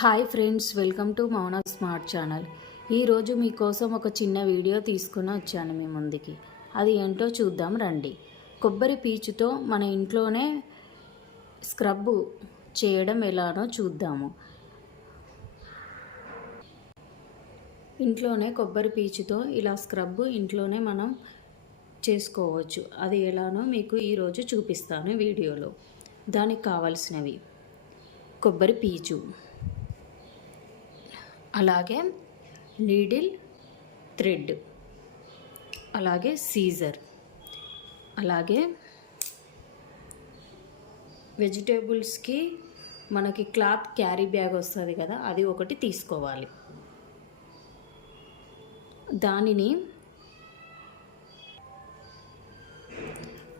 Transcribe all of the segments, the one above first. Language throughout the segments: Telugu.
Hi friends, welcome to Mouna smart channel. ఈరోజు మీకోసం ఒక చిన్న వీడియో తీసుకుని వచ్చాను మీ ముందుకి. అది ఏంటో చూద్దాం రండి. కొబ్బరి పీచుతో మన ఇంట్లోనే స్క్రబ్ చేయడం ఎలానో చూద్దాము. ఇంట్లోనే కొబ్బరి పీచుతో ఇలా స్క్రబ్ ఇంట్లోనే మనం చేసుకోవచ్చు. అది ఎలానో మీకు ఈరోజు చూపిస్తాను వీడియోలో. దానికి కావలసినవి కొబ్బరి పీచు, అలాగే నీడిల్, థ్రెడ్, అలాగే సీజర్, అలాగే వెజిటేబుల్స్కి మనకి క్లాత్ క్యారీ బ్యాగ్ వస్తుంది కదా, అది ఒకటి తీసుకోవాలి.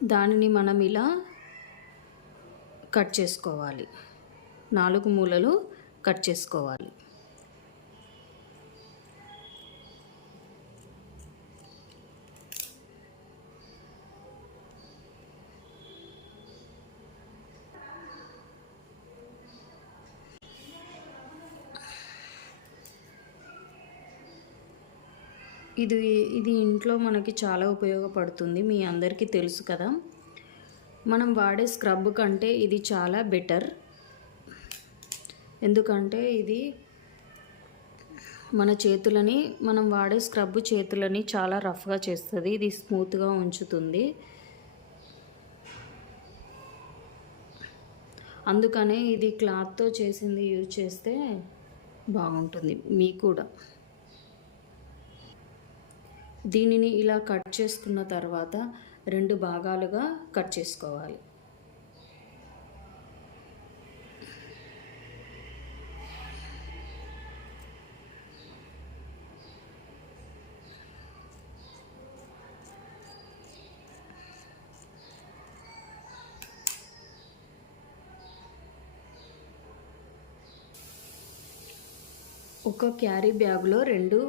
దానిని మనం ఇలా కట్ చేసుకోవాలి. 4 మూలలు కట్ చేసుకోవాలి. ఇది ఇంట్లో మనకి చాలా ఉపయోగపడుతుంది, మీ అందరికీ తెలుసు కదా. మనం వాడే స్క్రబ్ కంటే ఇది చాలా బెటర్. ఎందుకంటే ఇది మనం వాడే స్క్రబ్ చేతులని చాలా రఫ్గా చేస్తుంది, ఇది స్మూత్గా ఉంచుతుంది. అందుకనే ఇది క్లాత్తో చేసింది యూజ్ చేస్తే బాగుంటుంది మీకు కూడా. దీనిని ఇలా కట్ చేసుకున్న తర్వాత 2 భాగాలుగా కట్ చేసుకోవాలి. ఒక క్యారీ బ్యాగ్లో 2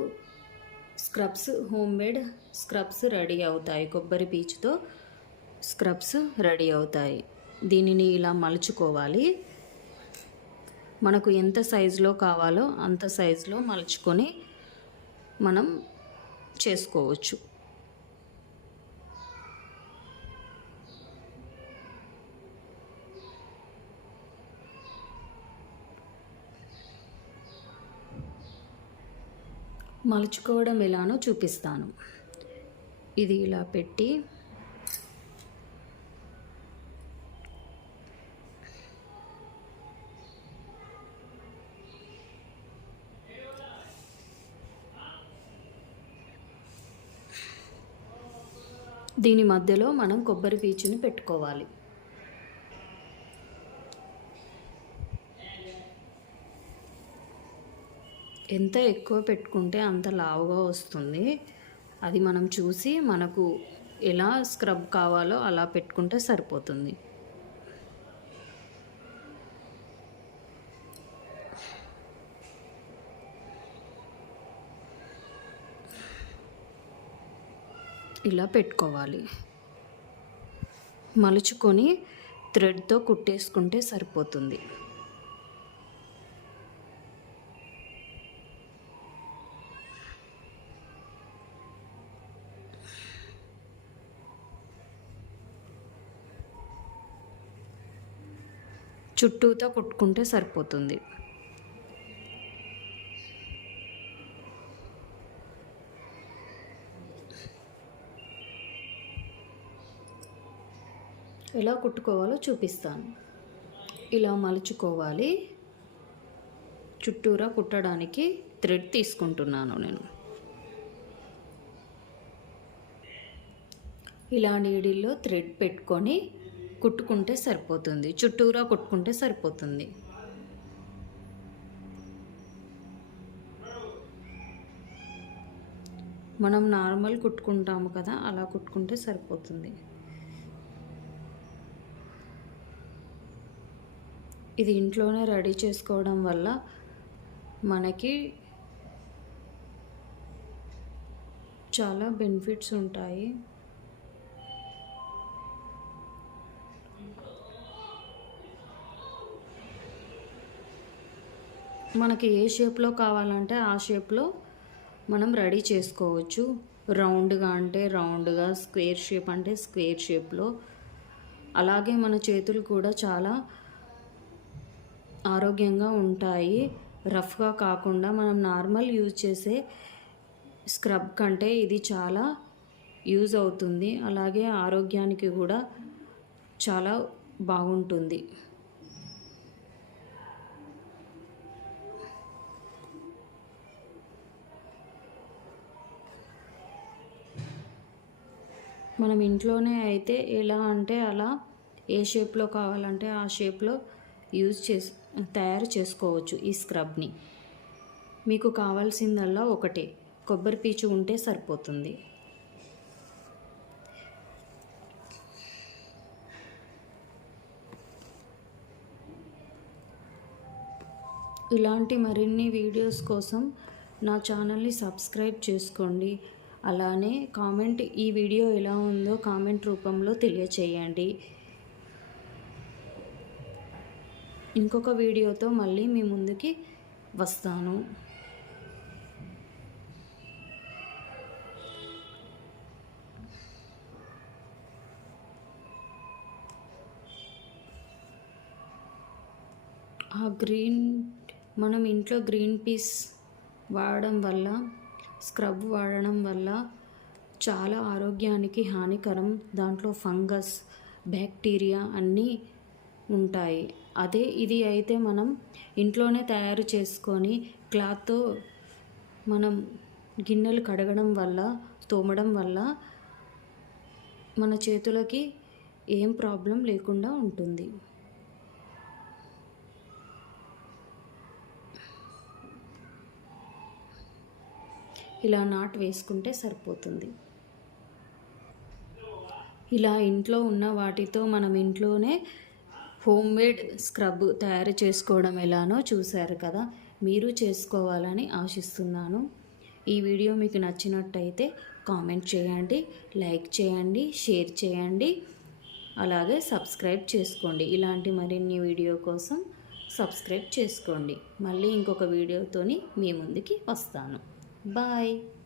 స్క్రబ్స్, హోమ్మేడ్ స్క్రబ్స్ రెడీ అవుతాయి. కొబ్బరి పీచుతో స్క్రబ్స్ రెడీ అవుతాయి. దీనిని ఇలా మలుచుకోవాలి. మనకు ఎంత సైజులో కావాలో అంత సైజులో మలుచుకొని మనం చేసుకోవచ్చు. మలుచుకోవడం ఎలానో చూపిస్తాను. ఇది ఇలా పెట్టి దీని మధ్యలో మనం కొబ్బరి పీచుని పెట్టుకోవాలి. ఎంత ఎక్కువ పెట్టుకుంటే అంత లావుగా వస్తుంది. అది మనం చూసి మనకు ఎలా స్క్రబ్ కావాలో అలా పెట్టుకుంటే సరిపోతుంది. ఇలా పెట్టుకోవాలి. మలుచుకొని థ్రెడ్తో కుట్టేసుకుంటే సరిపోతుంది. చుట్టూతో కుట్టుకుంటే సరిపోతుంది. ఎలా కుట్టుకోవాలో చూపిస్తాను. ఇలా మలుచుకోవాలి. చుట్టూరా కుట్టడానికి థ్రెడ్ తీసుకుంటున్నాను నేను. ఇలా నీడిల్లో థ్రెడ్ పెట్టుకొని కుట్టుకుంటే సరిపోతుంది. చుట్టూరా కుట్టుకుంటే సరిపోతుంది. మనం నార్మల్ కుట్టుకుంటాము కదా, అలా కుట్టుకుంటే సరిపోతుంది. ఇది ఇంట్లోనే రెడీ చేసుకోవడం వల్ల మనకి చాలా బెనిఫిట్స్ ఉంటాయి. మనకి ఏ షేప్లో కావాలంటే ఆ షేప్లో మనం రెడీ చేసుకోవచ్చు. రౌండ్గా అంటే రౌండ్గా, స్క్వేర్ షేప్ అంటే స్క్వేర్ షేప్లో. అలాగే మన చేతులు కూడా చాలా ఆరోగ్యంగా ఉంటాయి. రఫ్గా కాకుండా మనం నార్మల్ యూజ్ చేసే స్క్రబ్ కంటే ఇది చాలా యూజ్ అవుతుంది. అలాగే ఆరోగ్యానికి కూడా చాలా బాగుంటుంది. మనం ఇంట్లోనే అయితే ఎలా అంటే అలా ఏ షేప్లో కావాలంటే ఆ షేప్లో తయారు చేసుకోవచ్చు ఈ స్క్రబ్ని. మీకు కావాల్సిందల్లా ఒకటే, కొబ్బరి పీచు ఉంటే సరిపోతుంది. ఇలాంటి మరిన్ని వీడియోస్ కోసం నా ఛానల్ని సబ్స్క్రైబ్ చేసుకోండి. అలానే ఈ వీడియో ఎలా ఉందో కామెంట్ రూపంలో తెలియచేయండి. ఇంకొక వీడియోతో మళ్ళీ మీ ముందుకి వస్తాను. మనం ఇంట్లో గ్రీన్ పీస్ వాడడం వల్ల, స్క్రబ్ వాడడం వల్ల చాలా ఆరోగ్యానికి హానికరం. దాంట్లో ఫంగస్, బ్యాక్టీరియా అన్నీ ఉంటాయి. ఇది అయితే మనం ఇంట్లోనే తయారు చేసుకొని క్లాత్తో మనం గిన్నెలు కడగడం వల్ల, తోమడం వల్ల మన చేతులకి ఏం ప్రాబ్లం లేకుండా ఉంటుంది. ఇలా నాట్ వేసుకుంటే సరిపోతుంది. ఇలా ఇంట్లో ఉన్న వాటితో మనం ఇంట్లోనే హోమ్మేడ్ స్క్రబ్ తయారు చేసుకోవడం ఎలానో చూశారు కదా. మీరు చేసుకోవాలని ఆశిస్తున్నాను. ఈ వీడియో మీకు నచ్చినట్టయితే కామెంట్ చేయండి, లైక్ చేయండి, షేర్ చేయండి, అలాగే సబ్స్క్రైబ్ చేసుకోండి. ఇలాంటి మరిన్ని వీడియో కోసం సబ్స్క్రైబ్ చేసుకోండి. మళ్ళీ ఇంకొక వీడియోతోని మీ ముందుకి వస్తాను. Bye.